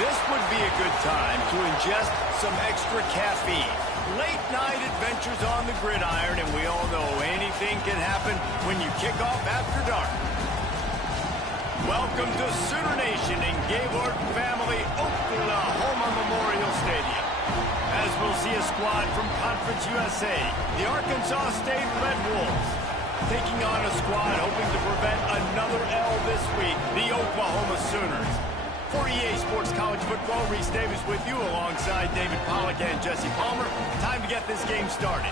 This would be a good time to ingest some extra caffeine. Late night adventures on the gridiron, and we all know anything can happen when you kick off after dark. Welcome to Sooner Nation in Gaylord Family Oklahoma Memorial Stadium. As we'll see a squad from Conference USA, the Arkansas State Red Wolves, taking on a squad hoping to prevent another L this week, the Oklahoma Sooners. For EA Sports College Football, Reese Davis with you alongside David Pollack and Jesse Palmer. Time to get this game started.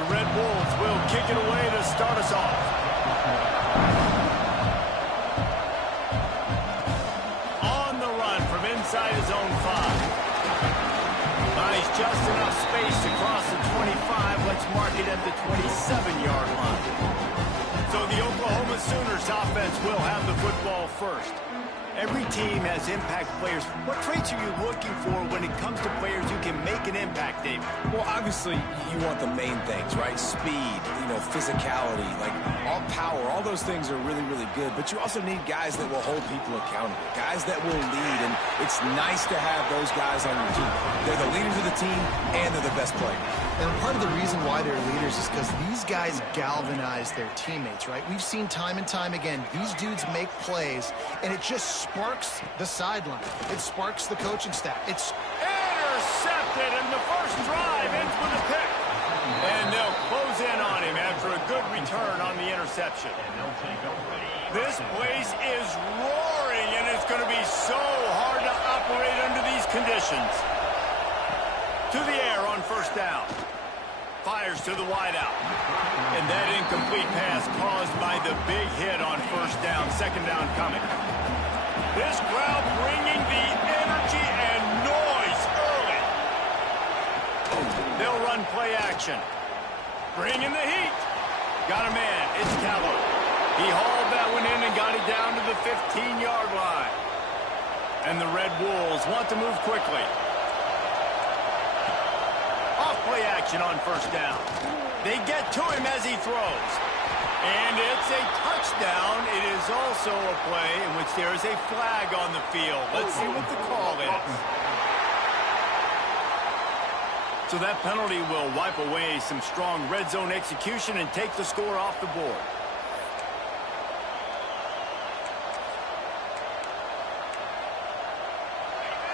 The Red Wolves will kick it away to start us off. On the run from inside his own 5. Nice, just enough space to cross the 25. Let's mark it at the 27-yard line. So the Oklahoma Sooners offense will have the football first. Every team has impact players. What traits are you looking for when it comes to players who can make an impact, David? Well, obviously, you want the main things, right? Speed, physicality, like all power. All those things are really, really good. But you also need guys that will hold people accountable, guys that will lead. And it's nice to have those guys on your team. They're the leaders of the team, and they're the best players. And part of the reason why they're leaders is because these guys galvanize their teammates, right? We've seen time and time again, these dudes make plays, and it just sparks the sideline. It sparks the coaching staff. It's intercepted, and the first drive ends with a pick. And they'll close in on him after a good return on the interception. This place is roaring, and it's going to be so hard to operate under these conditions. To the air on first down. Fires to the wideout. And that incomplete pass caused by the big hit on first down. Second down coming. This crowd bringing the energy and noise early. They'll run play action. Bringing the heat. Got a man. It's Keller. He hauled that one in and got it down to the 15-yard line. And the Red Wolves want to move quickly. Play action on first down. They get to him as he throws. And it's a touchdown. It is also a play in which there is a flag on the field. Let's see what the call is. So that penalty will wipe away some strong red zone execution and take the score off the board.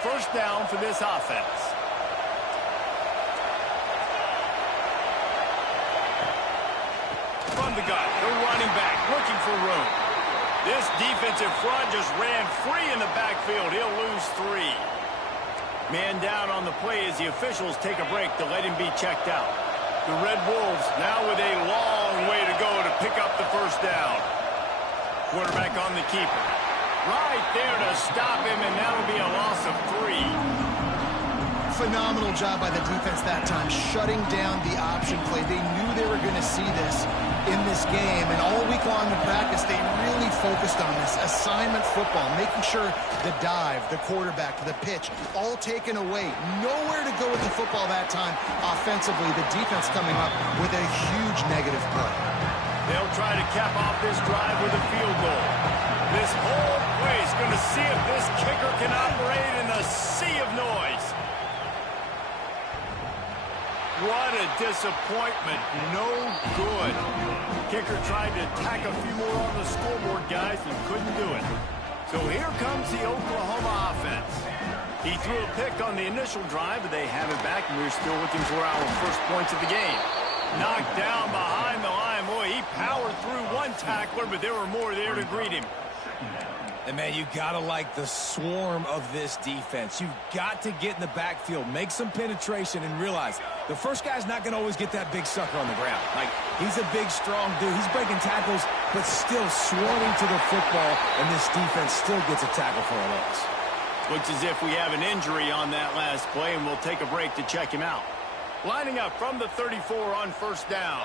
First down for this offense. From the gun, the running back looking for room. This defensive front just ran free in the backfield. He'll lose 3. Man down on the play as the officials take a break to let him be checked out. The Red Wolves now with a long way to go to pick up the first down. Quarterback on the keeper. Right there to stop him, and that'll be a loss of 3. Phenomenal job by the defense that time, shutting down the option play. They knew they were going to see this in this game, and all week long in practice, they really focused on this assignment football, making sure the dive, the quarterback, the pitch, all taken away. Nowhere to go with the football that time offensively. The defense coming up with a huge negative play. They'll try to cap off this drive with a field goal. This whole place going to see if this kicker can operate in the sea of noise. What a disappointment. No good. Kicker tried to tack a few more on the scoreboard, guys, and couldn't do it. So here comes the Oklahoma offense. He threw a pick on the initial drive, but they have it back, and we're still looking for our first points of the game. Knocked down behind the line. Boy, he powered through one tackler, but there were more there to greet him. And, man, you got to like the swarm of this defense. You've got to get in the backfield, make some penetration, and realize the first guy's not going to always get that big sucker on the ground. Like, he's a big, strong dude. He's breaking tackles, but still swarming to the football, and this defense still gets a tackle for a loss. Looks as if we have an injury on that last play, and we'll take a break to check him out. Lining up from the 34 on first down.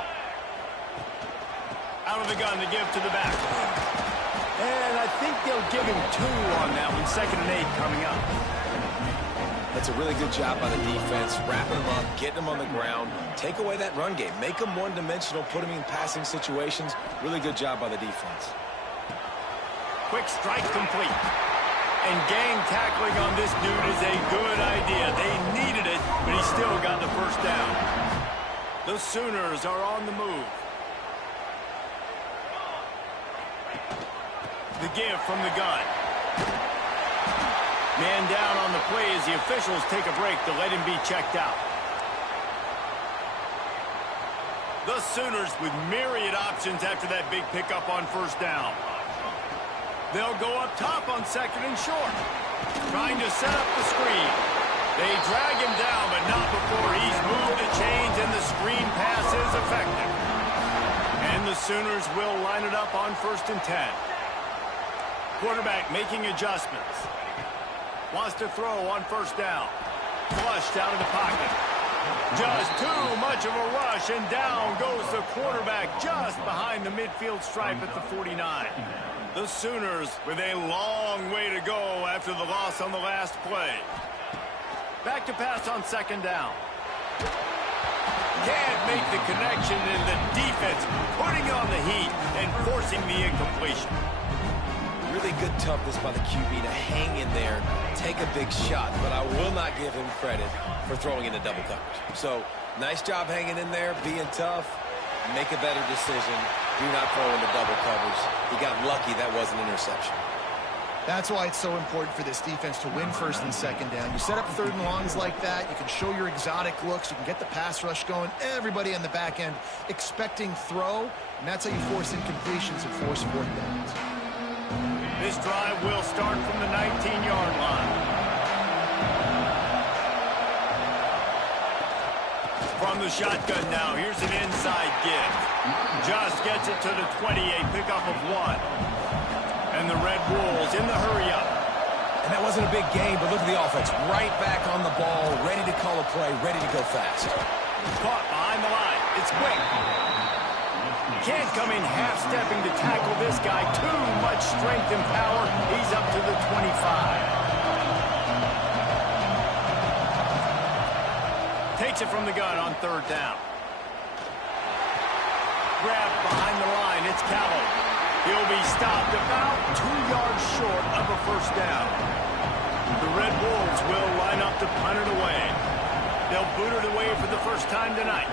Out of the gun to give to the back. And I think they'll give him 2 on that one. 2nd and 8 coming up. That's a really good job by the defense, wrapping them up, getting them on the ground, take away that run game, make them one-dimensional, put them in passing situations. Really good job by the defense. Quick strike complete. And gang tackling on this dude is a good idea. They needed it, but he still got the first down. The Sooners are on the move. The give from the gun. Man down on the play as the officials take a break to let him be checked out. The Sooners with myriad options after that big pickup on first down. They'll go up top on second and short. Trying to set up the screen. They drag him down, but not before he's moved the chains and the screen pass is effective. And the Sooners will line it up on 1st and 10. Quarterback making adjustments. Wants to throw on first down. Flushed out of the pocket. Just too much of a rush, and down goes the quarterback just behind the midfield stripe at the 49. The Sooners with a long way to go after the loss on the last play. Back to pass on 2nd down. Can't make the connection, and the defense putting on the heat and forcing the incompletion. Really good toughness by the QB to hang in there, take a big shot, but I will not give him credit for throwing into double coverage. So, nice job hanging in there, being tough, make a better decision, do not throw into double coverage. He got lucky that was an interception. That's why it's so important for this defense to win 1st and 2nd down. You set up 3rd and longs like that, you can show your exotic looks, you can get the pass rush going, everybody on the back end expecting throw, and that's how you force incompletions and force 4th downs. This drive will start from the 19-yard line. From the shotgun now, here's an inside give. Just gets it to the 28, pickup of 1. And the Red Wolves in the hurry-up. And that wasn't a big gain, but look at the offense. Right back on the ball, ready to call a play, ready to go fast. Caught behind the line. It's quick. Can't come in half-stepping to tackle this guy. Too much strength and power. He's up to the 25. Takes it from the gun on 3rd down. Grab behind the line. It's Callow. He'll be stopped about 2 yards short of a first down. The Red Wolves will line up to punt it away. They'll boot it away for the first time tonight.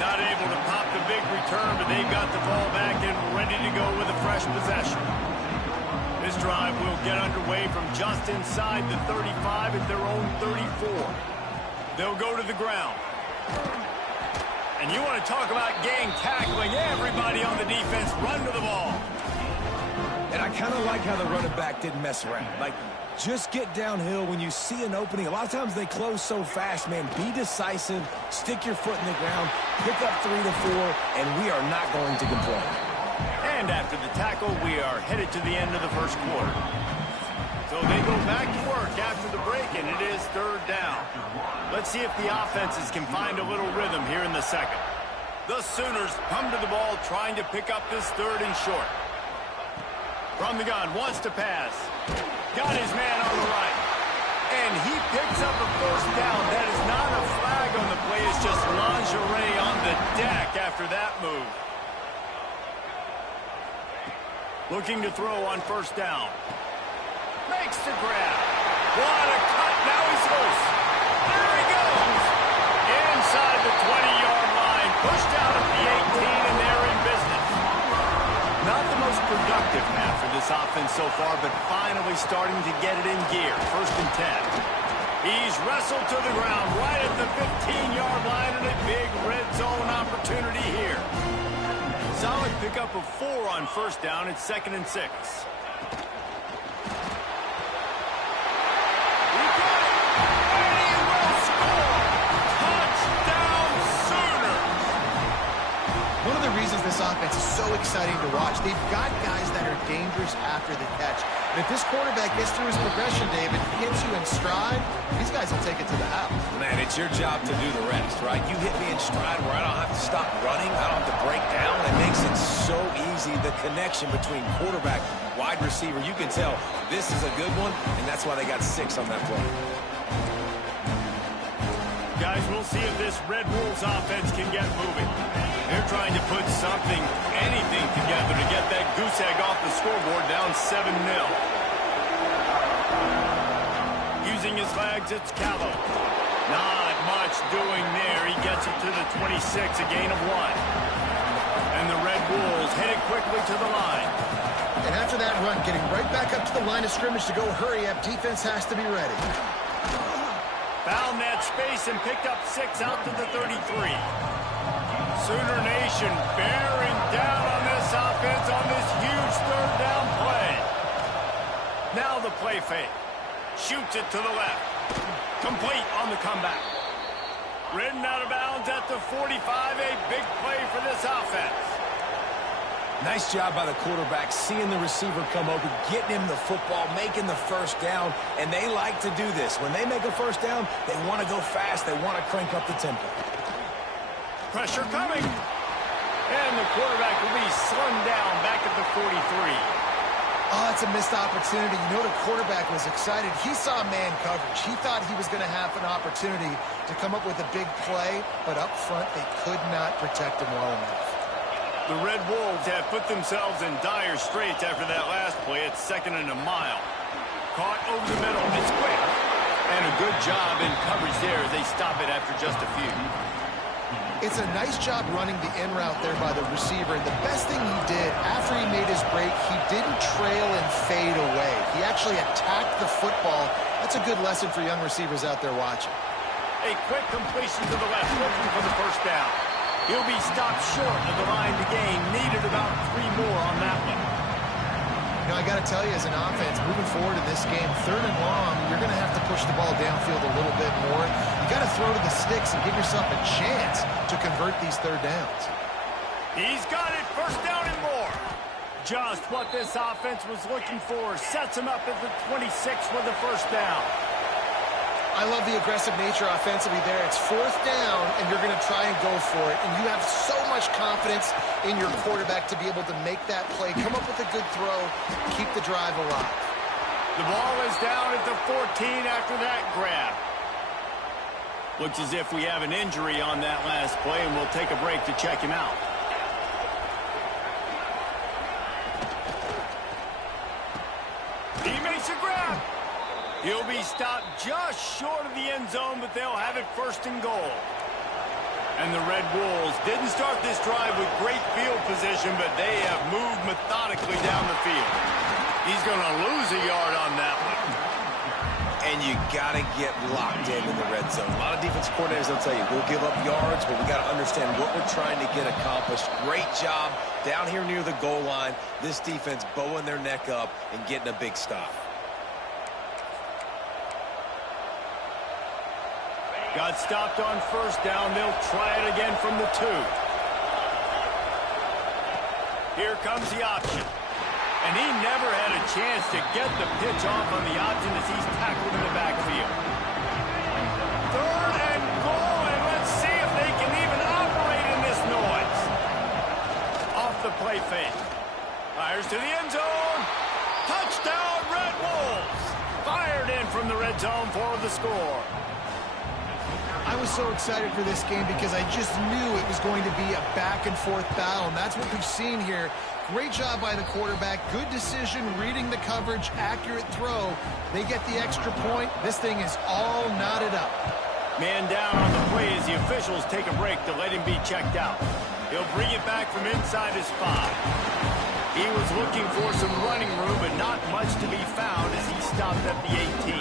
Not able to pop the big return, but they've got the ball back and ready to go with a fresh possession. This drive will get underway from just inside the 35 at their own 34. They'll go to the ground. And you want to talk about gang tackling. Everybody on the defense run to the ball. And I kind of like how the running back didn't mess around. Like, just get downhill when you see an opening. A lot of times they close so fast, man. Be decisive, stick your foot in the ground, pick up 3 to 4, and we are not going to complain. And after the tackle, we are headed to the end of the first quarter. So they go back to work after the break, and it is 3rd down. Let's see if the offenses can find a little rhythm here in the second. The Sooners come to the ball trying to pick up this 3rd and short. From the gun, wants to pass. Got his man on the right. And he picks up a first down. That is not a flag on the play. It's just lingerie on the deck after that move. Looking to throw on first down. Makes the grab. What a cut. Now he's loose. There he goes. Inside the 20-yard line. Pushed out at the 18, and they're in business. Not the most productive half for this offense so far, but finally starting to get it in gear. 1st and 10. He's wrestled to the ground right at the 15-yard line, and a big red zone opportunity here. Solid pickup of 4 on first down. It's 2nd and 6. One of the reasons this offense is so exciting to watch, they've got guys that are dangerous after the catch. And if this quarterback gets through his progression, David, hits you in stride, these guys will take it to the house. Man, it's your job to do the rest, right? You hit me in stride where I don't have to stop running, I don't have to break down. It makes it so easy easy. The connection between quarterback, wide receiver, you can tell this is a good one, and that's why they got 6 on that play. Guys, we'll see if this Red Wolves offense can get moving. They're trying to put something, anything together to get that goose egg off the scoreboard down 7-0. Using his legs, it's Callow. Not much doing there. He gets it to the 26, a gain of 1. And the Red Wolves headed quickly to the line. And after that run, getting right back up to the line of scrimmage to go hurry up, defense has to be ready. Found that space and picked up 6 out to the 33. Sooner Nation bearing down on this offense on this huge third down play. Now the play fake. Shoots it to the left. Complete on the comeback. Ridden out of bounds at the 45. A big play for this offense. Nice job by the quarterback, seeing the receiver come open, getting him the football, making the first down, and they like to do this. When they make a first down, they want to go fast. They want to crank up the tempo. Pressure coming. And the quarterback will be slung down back at the 43. Oh, it's a missed opportunity. You know the quarterback was excited. He saw man coverage. He thought he was going to have an opportunity to come up with a big play, but up front they could not protect him well enough. The Red Wolves have put themselves in dire straits after that last play. It's 2nd and a mile. Caught over the middle. It's quick. And a good job in coverage there as they stop it after just a few. It's a nice job running the in route there by the receiver. And the best thing he did after he made his break, he didn't trail and fade away. He actually attacked the football. That's a good lesson for young receivers out there watching. A quick completion to the left, looking for the first down. He'll be stopped short of the line to gain. Needed about 3 more on that one. You know, I got to tell you, as an offense, moving forward in this game, 3rd and long, you're going to have to push the ball downfield a little bit more. You got to throw to the sticks and give yourself a chance to convert these 3rd downs. He's got it. First down and more. Just what this offense was looking for. Sets him up at the 26 for the first down. I love the aggressive nature offensively there. It's 4th down, and you're going to try and go for it. And you have so much confidence in your quarterback to be able to make that play, come up with a good throw, keep the drive alive. The ball is down at the 14 after that grab. Looks as if we have an injury on that last play, and we'll take a break to check him out. He makes a grab. He'll be stopped just short of the end zone, but they'll have it 1st and goal. And the Red Wolves didn't start this drive with great field position, but they have moved methodically down the field. He's going to lose a yard on that one. And you got to get locked in the red zone. A lot of defense coordinators, they'll tell you, we'll give up yards, but we got to understand what we're trying to get accomplished. Great job down here near the goal line. This defense bowing their neck up and getting a big stop. Got stopped on first down. They'll try it again from the 2. Here comes the option. And he never had a chance to get the pitch off on the option as he's tackled in the backfield. 3rd and goal, and let's see if they can even operate in this noise. Off the play fake. Fires to the end zone. Touchdown, Red Wolves. Fired in from the red zone for the score. I was so excited for this game because I just knew it was going to be a back-and-forth battle, and that's what we've seen here. Great job by the quarterback. Good decision, reading the coverage, accurate throw. They get the extra point. This thing is all knotted up. Man down on the play as the officials take a break to let him be checked out. He'll bring it back from inside his 5. He was looking for some running room, but not much to be found as he stopped at the 18.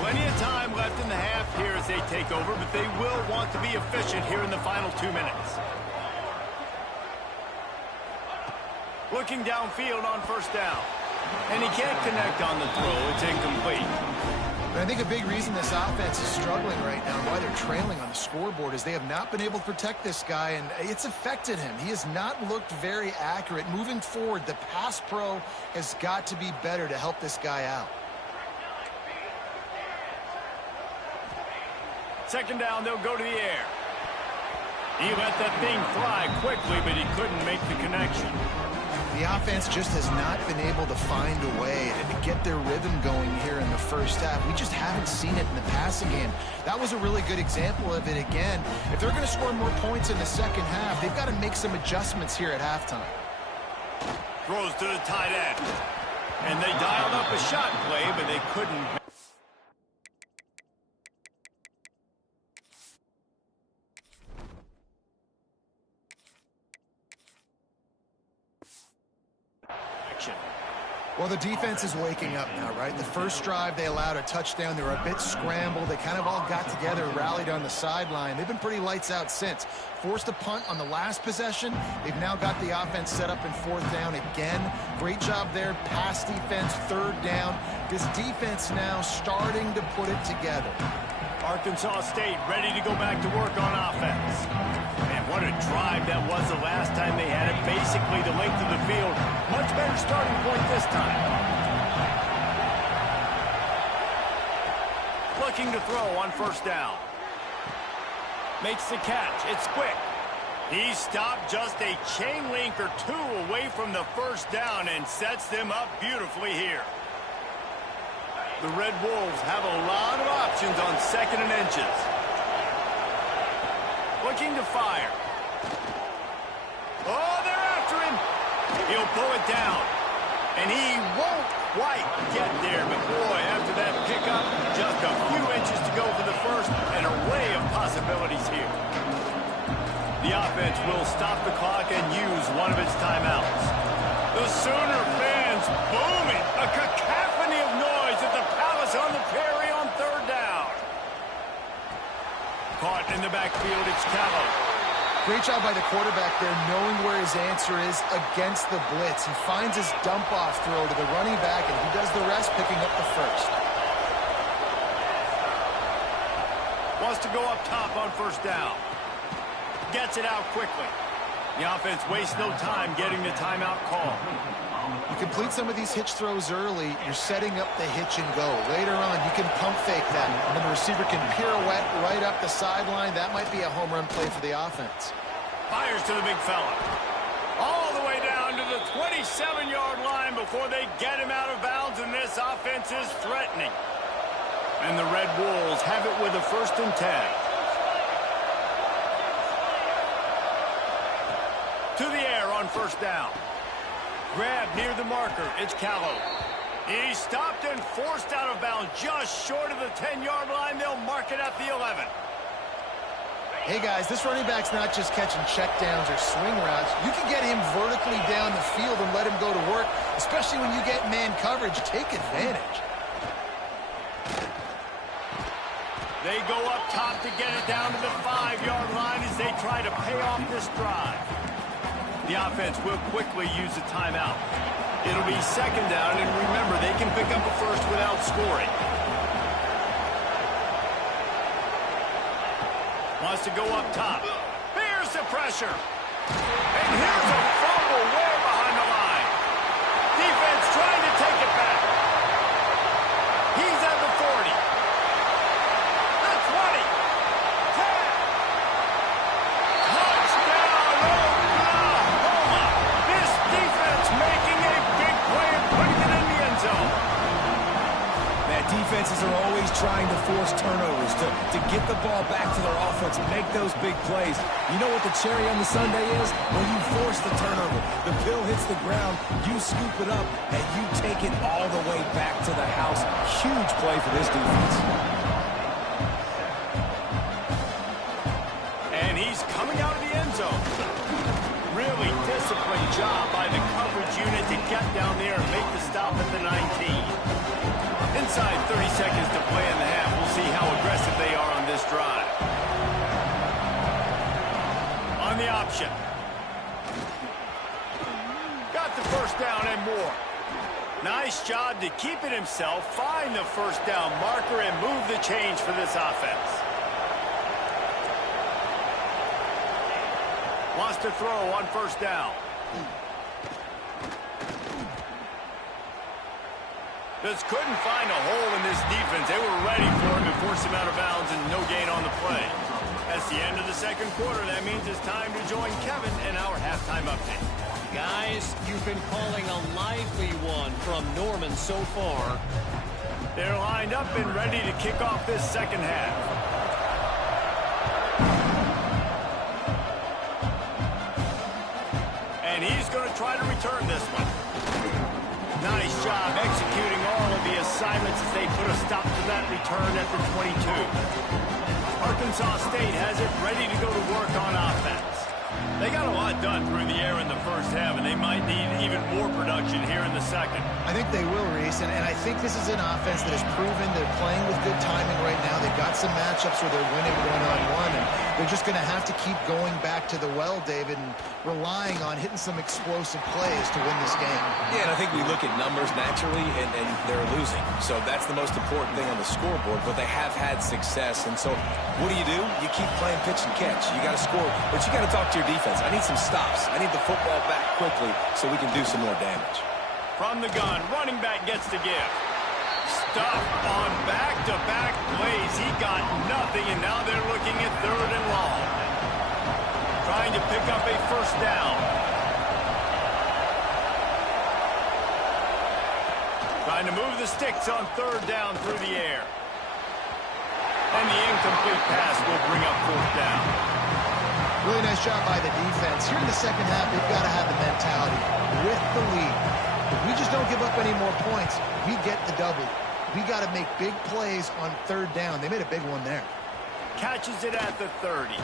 Plenty of time left in the half here as they take over, but they will want to be efficient here in the final 2 minutes. Looking downfield on first down. And he can't connect on the throw. It's incomplete. But I think a big reason this offense is struggling right now, why they're trailing on the scoreboard, is they have not been able to protect this guy, and it's affected him. He has not looked very accurate. Moving forward, the pass pro has got to be better to help this guy out. 2nd down, they'll go to the air. He let that thing fly quickly, but he couldn't make the connection. The offense just has not been able to find a way to get their rhythm going here in the first half. We just haven't seen it in the passing game. That was a really good example of it again. If they're going to score more points in the second half, they've got to make some adjustments here at halftime. Throws to the tight end. And they dialed up a shot play, but they couldn't. Well, the defense is waking up now, right? The first drive, they allowed a touchdown. They were a bit scrambled. They kind of all got together and rallied on the sideline. They've been pretty lights out since. Forced a punt on the last possession. They've now got the offense set up in fourth down again. Great job there. Pass defense, third down. This defense now starting to put it together. Arkansas State ready to go back to work on offense. Man, what a drive that was the last time they had it. Basically the length of the field. Much better starting point this time. Looking to throw on first down. Makes the catch. It's quick. He stopped just a chain link or two away from the first down and sets them up beautifully here. The Red Wolves have a lot of options on second and inches. Looking to fire. Oh, they're after him. He'll pull it down. And he won't quite get there. But boy, after that pickup, just a few inches to go for the first. An array of possibilities here. The offense will stop the clock and use one of its timeouts. The Sooner fans booming. A cacophony of noise at the Palace on the Prairie on third down. Caught in the backfield, it's Callow. Great job by the quarterback there, knowing where his answer is against the blitz. He finds his dump-off throw to the running back, and he does the rest, picking up the first. Wants to go up top on first down. Gets it out quickly. The offense wastes no time getting the timeout call. You complete some of these hitch throws early, you're setting up the hitch and go. Later on, you can pump fake that, and then the receiver can pirouette right up the sideline. That might be a home run play for the offense. Fires to the big fella. All the way down to the 27-yard line before they get him out of bounds, and this offense is threatening. And the Red Wolves have it with a 1st and 10. To the air on first down. Grab near the marker. It's Callow. He stopped and forced out of bounds just short of the 10-yard line. They'll mark it at the 11. Hey, guys, this running back's not just catching checkdowns or swing routes. You can get him vertically down the field and let him go to work, especially when you get man coverage. Take advantage. They go up top to get it down to the 5-yard line as they try to pay off this drive. The offense will quickly use a timeout. It'll be second down, and remember, they can pick up a first without scoring. Wants to go up top. Here's the pressure. And here's a fumble way behind the line. Defense trying to take it back. He's at the 40. The 20. 10. Touchdown, Oklahoma. This defense making a big play and putting it in the end zone. Man, defenses are always trying to force turnovers to get the ball back to their offense, make those big plays. You know what the cherry on the sundae is? When you force the turnover, the pill hits the ground, you scoop it up, and you take it all the way back to the house. Huge play for this defense. And he's coming out of the end zone. Really disciplined job by the coverage unit to get down there and make the stop at the 19. Inside 30 seconds to play in the half. We'll see how aggressive they are on this drive. On the option. Got the first down and more. Nice job to keep it himself, find the first down marker, and move the change for this offense. Wants to throw on first down. Just couldn't find a hole in this defense. They were ready for him to force him out of bounds, and no gain on the play. That's the end of the second quarter. That means it's time to join Kevin in our halftime update. Guys, you've been calling a lively one from Norman so far. They're lined up and ready to kick off this second half. And he's going to try to return this one. Nice job executing all of the assignments as they put a stop to that return at the 22. Arkansas State has it ready to go to work on offense. They got a lot done through the air in the first half, and they might need even more production here in the second. I think they will, Reese, and I think this is an offense that has proven they're playing with good timing right now. They've got some matchups where they're winning one-on-one, and they're just going to have to keep going back to the well, David, and relying on hitting some explosive plays to win this game. Yeah, and I think we look at numbers naturally, and they're losing. So that's the most important thing on the scoreboard, but they have had success. And so what do? You keep playing pitch and catch. You got to score, but you got to talk to your defense. I need some stops. I need the football back quickly so we can do some more damage. From the gun, running back gets to give. Stuff on back-to-back plays. He got nothing, and now they're looking at 3rd and long. Trying to pick up a first down. Trying to move the sticks on 3rd down through the air. And the incomplete pass will bring up 4th down. Really nice job by the defense. Here in the second half, they've got to have the mentality with the lead. If we just don't give up any more points, we get the W. We got to make big plays on 3rd down. They made a big one there. Catches it at the 30.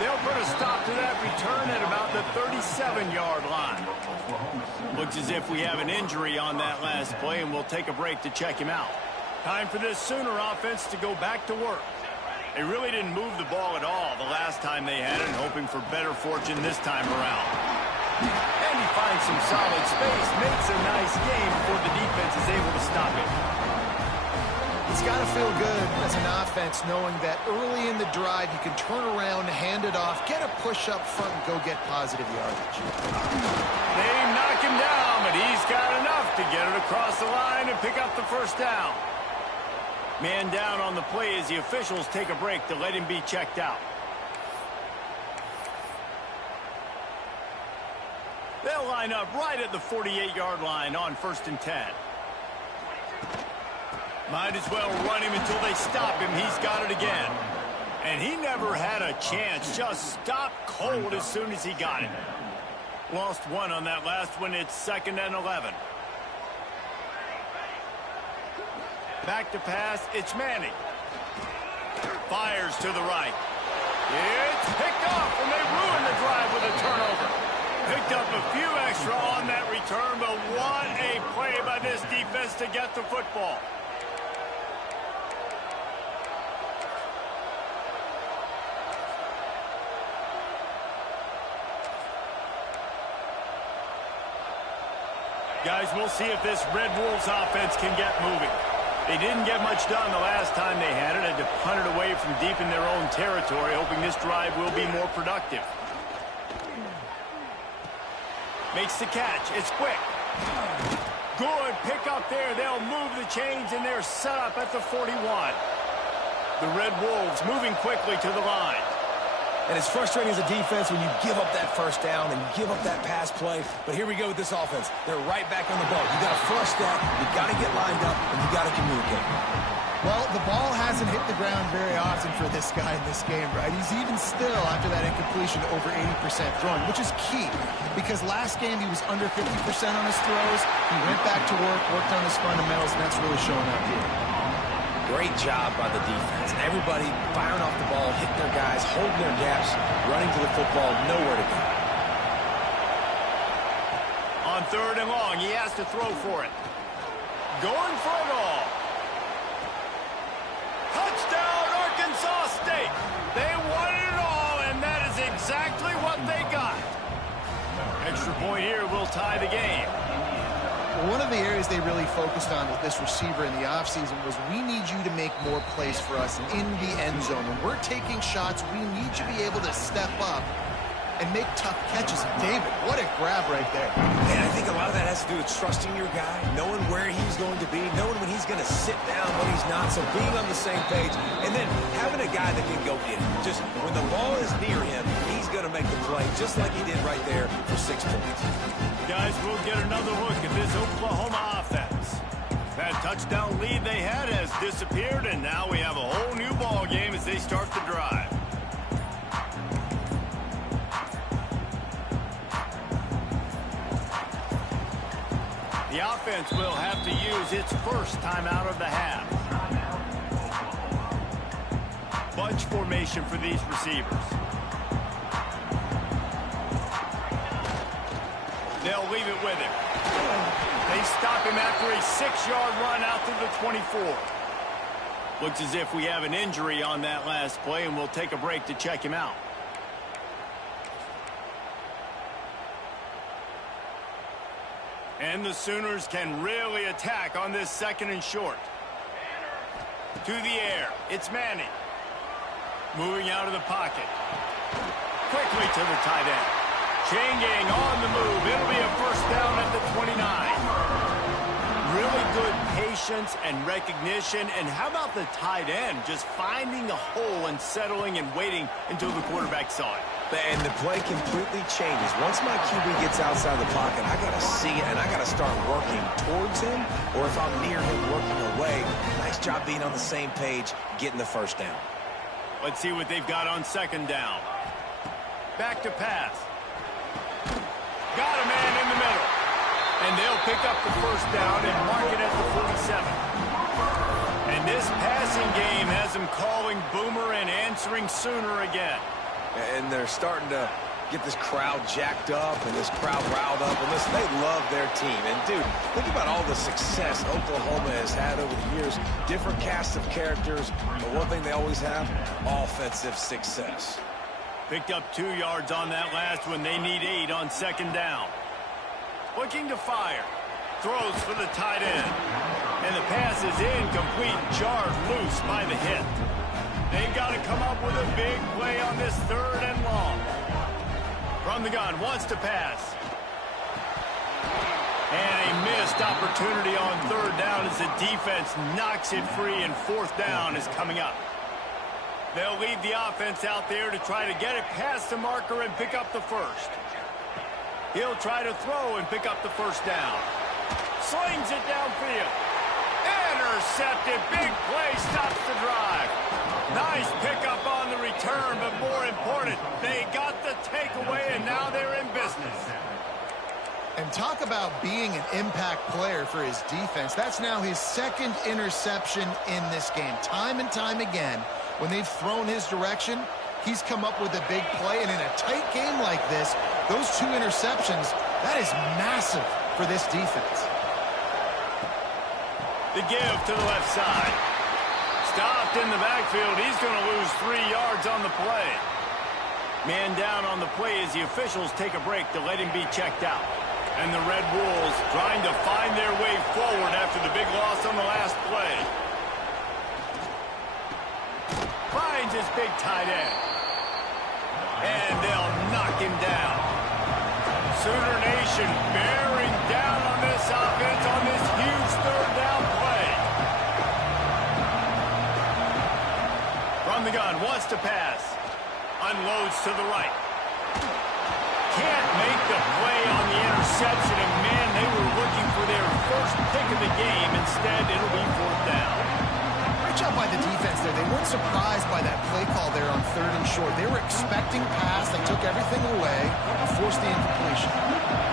They'll put a stop to that return at about the 37-yard line. Looks as if we have an injury on that last play, and we'll take a break to check him out. Time for this Sooner offense to go back to work. They really didn't move the ball at all the last time they had it, hoping for better fortune this time around. And he finds some solid space, makes a nice game before the defense is able to stop it. It's got to feel good as an offense knowing that early in the drive you can turn around, hand it off, get a push up front, and go get positive yardage. They knock him down, but he's got enough to get it across the line and pick up the first down. Man down on the play as the officials take a break to let him be checked out. They'll line up right at the 48-yard line on 1st and 10. Might as well run him until they stop him. He's got it again. And he never had a chance. Just stopped cold as soon as he got it. Lost one on that last one. It's 2nd and 11. Back to pass, it's Manning. Fires to the right. It's picked off, and they ruin the drive with a turnover. Picked up a few extra on that return, but what a play by this defense to get the football. Guys, we'll see if this Red Wolves offense can get moving. They didn't get much done the last time they had it. Had to punt it away from deep in their own territory, hoping this drive will be more productive. Makes the catch. It's quick. Good pick up there. They'll move the chains, and they're set up at the 41. The Red Wolves moving quickly to the line. And it's frustrating as a defense when you give up that first down and give up that pass play. But here we go with this offense. They're right back on the ball. You got to flush that. You got to get lined up, and you got to communicate. Well, the ball hasn't hit the ground very often for this guy in this game, right? He's even still, after that incompletion, over 80% throwing, which is key. Because last game he was under 50% on his throws. He went back to work, worked on his fundamentals, and that's really showing up here. Great job by the defense. Everybody firing off the ball, hitting their guys, holding their gaps, running to the football, nowhere to go. On 3rd and long, he has to throw for it. Going for it all. Touchdown, Arkansas State. They wanted it all, and that is exactly what they got. Extra point here will tie the game. One of the areas they really focused on with this receiver in the offseason was we need you to make more plays for us in the end zone. When we're taking shots, we need you to be able to step up and make tough catches. David, what a grab right there. And I think a lot of that has to do with trusting your guy, knowing where he's going to be, knowing when he's going to sit down, when he's not, so being on the same page, and then having a guy that can go get it. Just when the ball is near him, he's going to make the play, just like he did right there for 6 points. Guys, we'll get another look at this Oklahoma offense. That touchdown lead they had has disappeared, and now we have a whole new ball game as they start the drive. The offense will have to use its first timeout of the half. Bunch formation for these receivers. They'll leave it with him. They stop him after a 6-yard run out to the 24. Looks as if we have an injury on that last play, and we'll take a break to check him out. And the Sooners can really attack on this 2nd and short. To the air. It's Manning. Moving out of the pocket. Quickly to the tight end. Chain gang on the move. It'll be a first down at the 29. Really good patience and recognition. And how about the tight end just finding a hole and settling and waiting until the quarterback saw it? And the play completely changes. Once my QB gets outside the pocket, I got to see it, and I got to start working towards him, or if I'm near him, working away. Nice job being on the same page, getting the first down. Let's see what they've got on 2nd down. Back to pass. Got a man in the middle. And they'll pick up the first down and mark it at the 47. And this passing game has them calling Boomer and answering Sooner again. And they're starting to get this crowd jacked up and this crowd riled up. And listen, they love their team. And, dude, think about all the success Oklahoma has had over the years. Different cast of characters. But one thing they always have, offensive success. Picked up 2 yards on that last one. They need 8 on 2nd down. Looking to fire. Throws for the tight end. And the pass is incomplete, jarred loose by the hit. They've got to come up with a big play on this 3rd and long. From the gun, wants to pass. And a missed opportunity on 3rd down as the defense knocks it free, and 4th down is coming up. They'll leave the offense out there to try to get it past the marker and pick up the first. He'll try to throw and pick up the first down. Slings it downfield. Intercepted. Big play stops the drive. Nice pickup on the return, but more important, they got the takeaway, and now they're in business. And talk about being an impact player for his defense. That's now his 2nd interception in this game. Time and time again, when they've thrown his direction, he's come up with a big play. And in a tight game like this, those 2 interceptions, that is massive for this defense. The give to the left side. Stopped in the backfield. He's going to lose 3 yards on the play. Man down on the play as the officials take a break to let him be checked out. And the Red Wolves trying to find their way forward after the big loss on the last play. Finds his big tight end. And they'll knock him down. Sooner Nation bearing down on this offense on this huge 3rd down play. From the gun, wants to pass. Unloads to the right. Can't make the play on the interception, and man, they were looking for their first pick of the game. Instead, it'll be 4th down. Great job by the defense there. They weren't surprised by that play call there on 3rd and short. They were expecting pass. They took everything away and forced the incompletion.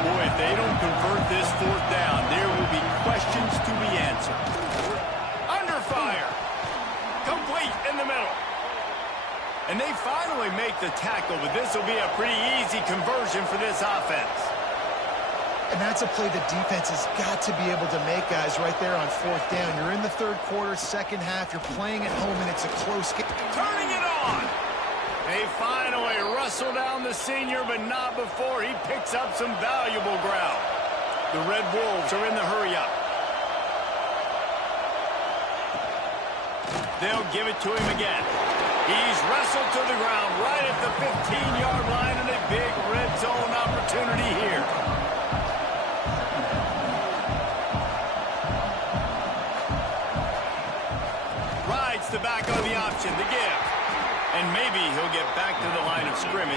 Boy, if they don't convert this 4th down, there will be questions to be answered. Under fire. Complete in the middle. And they finally make the tackle, but this will be a pretty easy conversion for this offense. And that's a play the defense has got to be able to make, guys, right there on 4th down. You're in the 3rd quarter, 2nd half. You're playing at home, and it's a close game. Turning it on. They finally wrestle down the senior, but not before he picks up some valuable ground. The Red Wolves are in the hurry-up. They'll give it to him again. He's wrestled to the ground right at the 15-yard line, and a big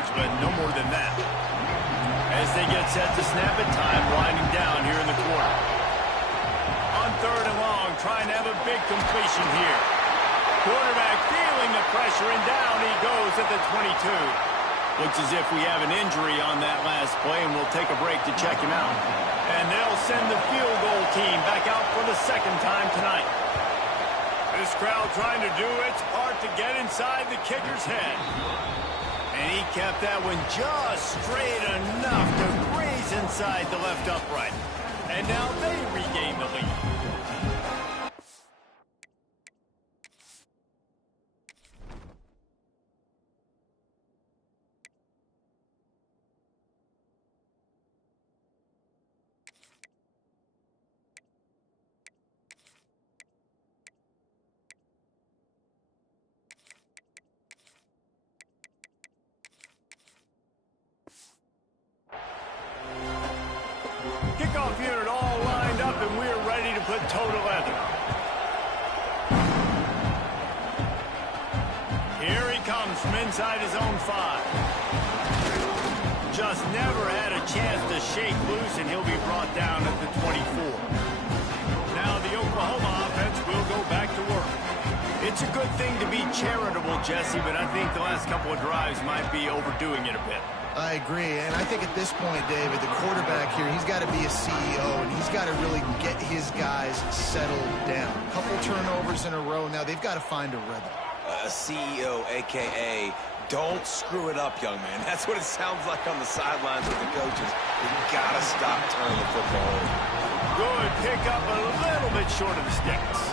yards, but no more than that. As they get set to snap it, time winding down here in the quarter. On 3rd and long, trying to have a big completion here. Quarterback feeling the pressure, and down he goes at the 22. Looks as if we have an injury on that last play, and we'll take a break to check him out. And they'll send the field goal team back out for the 2nd time tonight. This crowd trying to do its part to get inside the kicker's head. And he kept that one just straight enough to graze inside the left upright. And now they regain the lead. Kickoff unit all lined up, and we're ready to put toe to leather. Here he comes from inside his own 5. Just never had a chance to shake loose, and he'll be brought down at the 24. Now the Oklahoma offense will go back to work. It's a good thing to be charitable, Jesse, but I think the last couple of drives might be overdoing it a bit. I agree, and I think at this point, David, the quarterback here, he's got to be a CEO, and he's got to really get his guys settled down. A couple turnovers in a row. Now they've got to find a rhythm. A CEO, a.k.a. don't screw it up, young man. That's what it sounds like on the sidelines with the coaches. You've got to stop turning the football over. Good pick up, a little bit short of the sticks.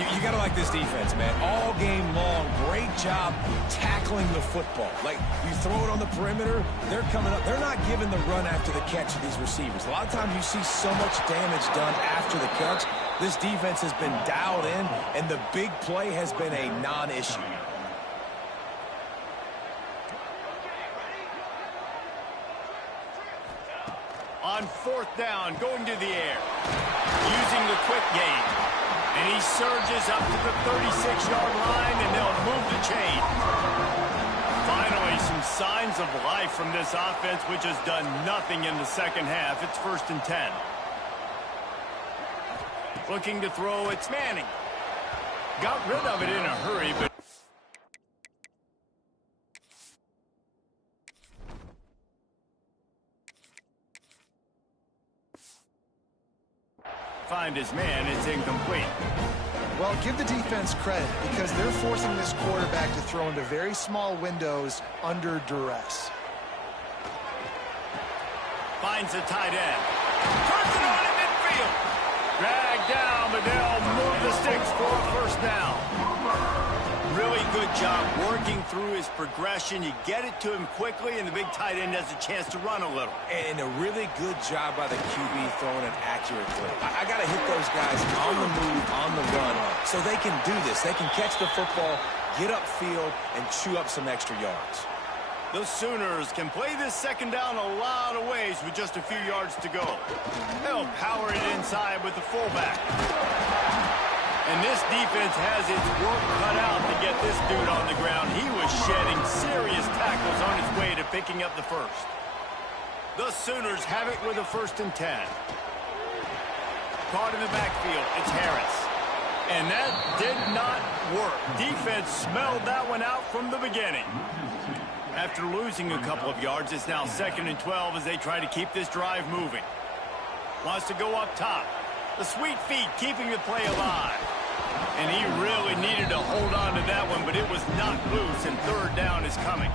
You got to like this defense, man. All game long, great job tackling the football. Like, you throw it on the perimeter, they're coming up. They're not giving the run after the catch to these receivers. A lot of times you see so much damage done after the catch. This defense has been dialed in, and the big play has been a non-issue. On 4th down, going to the air, using the quick game. And he surges up to the 36-yard line, and they'll move the chain. Finally, some signs of life from this offense, which has done nothing in the 2nd half. It's 1st and 10. Looking to throw, it's Manning. Got rid of it in a hurry, but find his man, it's incomplete. Well, give the defense credit because they're forcing this quarterback to throw into very small windows under duress. Finds a tight end. Turns it on in midfield. Dragged down, but they'll move the sticks for a 1st down. Really good job working through his progression. You get it to him quickly, and the big tight end has a chance to run a little. And a really good job by the QB throwing it accurately. I got to hit those guys on the move, on the run, so they can do this. They can catch the football, get upfield, and chew up some extra yards. The Sooners can play this 2nd down a lot of ways with just a few yards to go. They'll power it inside with the fullback. And this defense has its work cut out to get this dude on the ground. He was shedding serious tackles on his way to picking up the 1st. The Sooners have it with a 1st and 10. Caught in the backfield, it's Harris. And that did not work. Defense smelled that one out from the beginning. After losing a couple of yards, it's now 2nd and 12 as they try to keep this drive moving. Wants to go up top. The sweet feet keeping the play alive. And he really needed to hold on to that one, but it was knocked loose, and 3rd down is coming.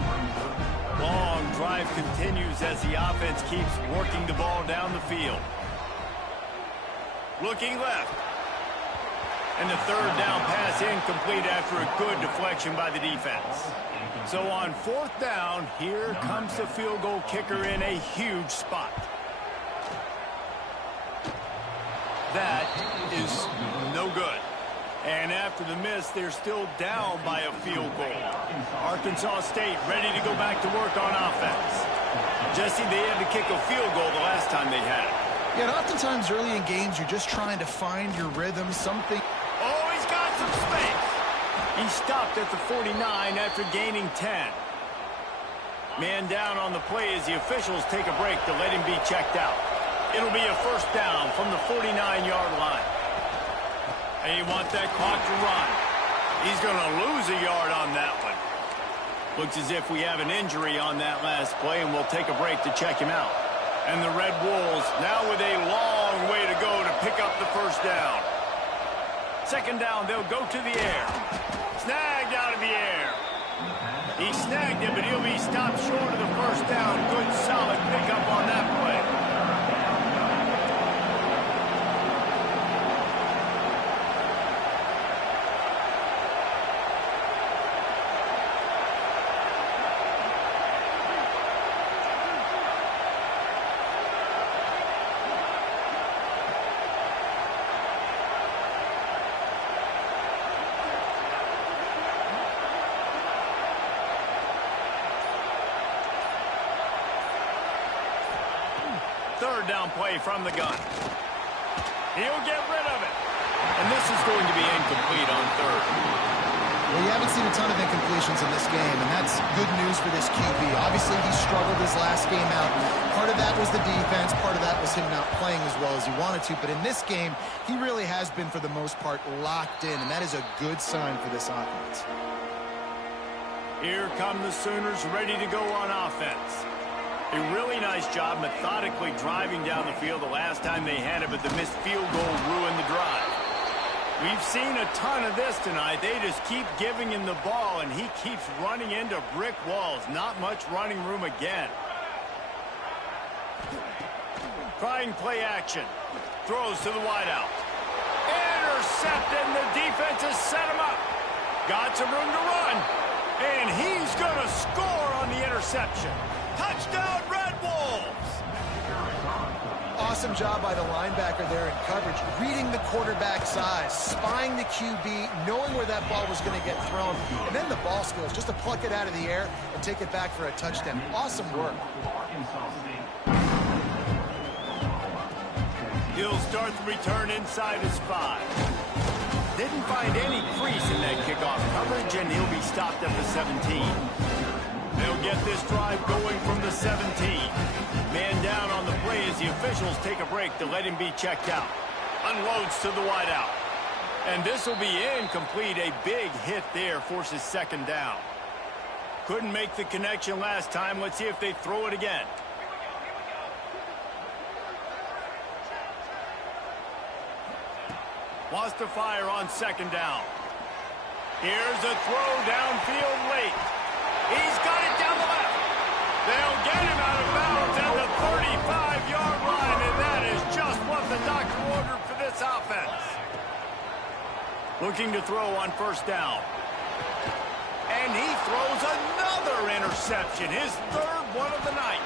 Long drive continues as the offense keeps working the ball down the field. Looking left. And the 3rd down pass incomplete after a good deflection by the defense. So on 4th down, here comes the field goal kicker in a huge spot. That is no good. And after the miss, they're still down by a field goal. Arkansas State ready to go back to work on offense. Jesse, they had to kick a field goal the last time they had it. Yeah, and oftentimes early in games, you're just trying to find your rhythm, something. Oh, he's got some space. He stopped at the 49 after gaining 10. Man down on the play as the officials take a break to let him be checked out. It'll be a first down from the 49-yard line. They want that clock to run. He's going to lose a yard on that one. Looks as if we have an injury on that last play, and we'll take a break to check him out. And the Red Wolves now with a long way to go to pick up the first down. Second down, they'll go to the air. Snagged out of the air. He snagged it, but he'll be stopped short of the first down. Good, solid pickup on that play. Third down play from the gun. He'll get rid of it. And this is going to be incomplete on third. Well, you haven't seen a ton of incompletions in this game, and that's good news for this QB. Obviously, he struggled his last game out. Part of that was the defense. Part of that was him not playing as well as he wanted to. But in this game, he really has been, for the most part, locked in, and that is a good sign for this offense. Here come the Sooners ready to go on offense. A really nice job methodically driving down the field the last time they had it, but the missed field goal ruined the drive. We've seen a ton of this tonight. They just keep giving him the ball, and he keeps running into brick walls. Not much running room again. Trying play action. Throws to the wideout. Intercepted, and the defense has set him up. Got some room to run. And he's going to score on the interception. Touchdown, Red Wolves! Awesome job by the linebacker there in coverage, reading the quarterback's eyes, spying the QB, knowing where that ball was going to get thrown, and then the ball skills just to pluck it out of the air and take it back for a touchdown. Awesome work. He'll start the return inside his 5. Didn't find any crease in that kickoff coverage, and he'll be stopped at the 17. They'll get this drive going from the 17. Man down on the play as the officials take a break to let him be checked out. Unloads to the wideout. And this will be incomplete. A big hit there forces second down. Couldn't make the connection last time. Let's see if they throw it again. Wants to fire on second down. Here's a throw downfield late. He's got it down the left. They'll get him out of bounds at the 35-yard line, and that is just what the doctor ordered for this offense. Looking to throw on first down. And he throws another interception, his third one of the night.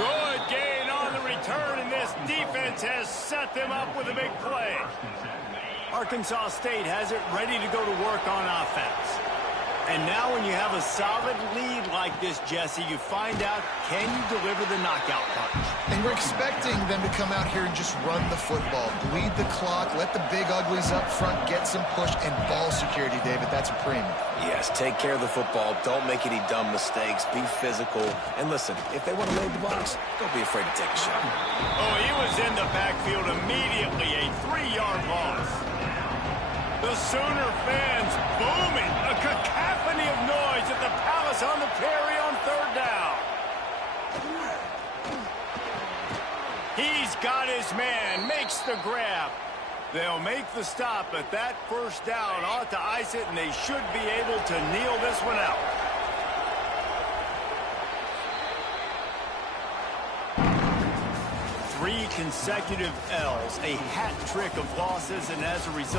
Good gain on the return, and this defense has set them up with a big play. Arkansas State has it ready to go to work on offense. And now when you have a solid lead like this, Jesse, you find out, can you deliver the knockout punch? And we're expecting them to come out here and just run the football, bleed the clock, let the big uglies up front get some push, and ball security, David. That's a premium. Yes, take care of the football. Don't make any dumb mistakes. Be physical. And listen, if they want to load the box, don't be afraid to take a shot. Oh, he was in the backfield immediately. A 3-yard loss. The Sooner fans booming. A cacophony of noise at the Palace on the Prairie on third down. He's got his man. Makes the grab. They'll make the stop, but that first down ought to ice it, and they should be able to kneel this one out. Three consecutive L's, a hat trick of losses, and as a result,